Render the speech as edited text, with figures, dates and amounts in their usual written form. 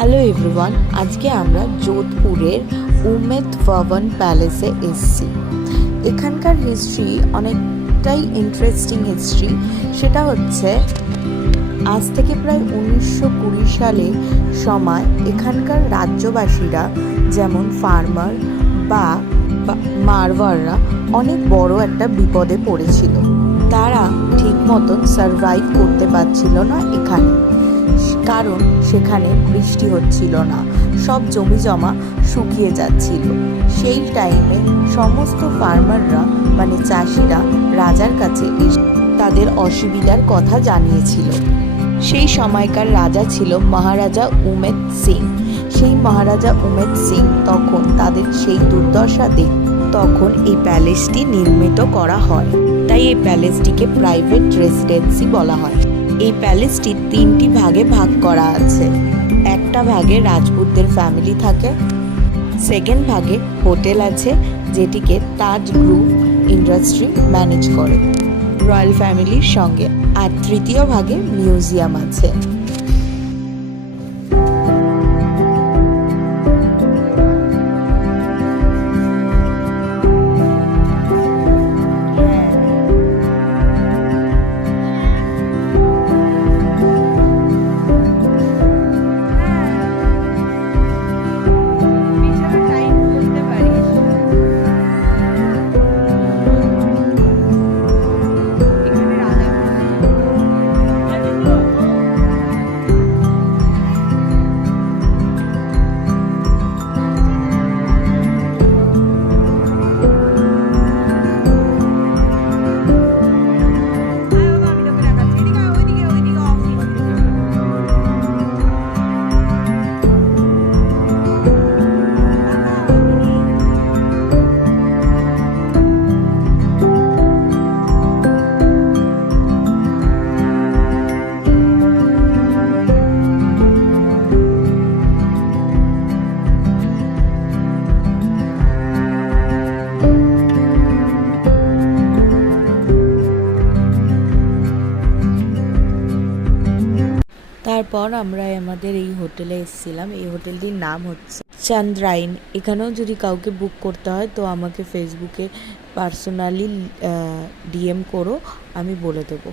Hello everyone, আজকে আমরা যোধপুরের উমেদ ভবন প্যালেসে এসেছি। এখানকার হিস্ট্রি অনেকটাই ইন্টারেস্টিং হিস্ট্রি। সেটা হচ্ছে আজ থেকে প্রায় 1920 সালে সময় এখানকার রাজ্যবাসীরা, যেমন ফার্মার বা মারওয়াররা, অনেক বড় একটা বিপদে পড়েছিল। তারা ঠিক মতন সারভাইভ করতে পারছিল না এখানে, কারণ সেখানে বৃষ্টি হচ্ছিল না, সব জমি জমা শুকিয়ে যাচ্ছিল। সেই টাইমে সমস্ত ফার্মাররা মানে চাষিরা রাজার কাছে এসে তাদের অসুবিধার কথা জানিয়েছিল। সেই সময়কার রাজা ছিল মহারাজা উমেদ সিং। সেই মহারাজা উমেদ সিং তখন তাদের সেই দুর্দশা তখন এই প্যালেসটি নির্মিত করা হয়। তাই এই প্যালেসটিকে প্রাইভেট রেসিডেন্সি বলা হয়। এই প্যালেসটি 3টি ভাগে ভাগ করা আছে। একটা ভাগে রাজপুতদের ফ্যামিলি থাকে, সেকেন্ড ভাগে হোটেল আছে যেটিকে তাজ গ্রুপ ইন্ডাস্ট্রি ম্যানেজ করে রয়্যাল ফ্যামিলির সঙ্গে, আর তৃতীয় ভাগে মিউজিয়াম আছে। তারপর আমরা আমাদের এই হোটেলে এসেছিলাম। এই হোটেলটির নাম হচ্ছে চন্দ্রাইন। এখানেও যদি কাউকে বুক করতে হয় তো আমাকে ফেসবুকে পার্সোনালি ডিএম করো, আমি বলে দেবো।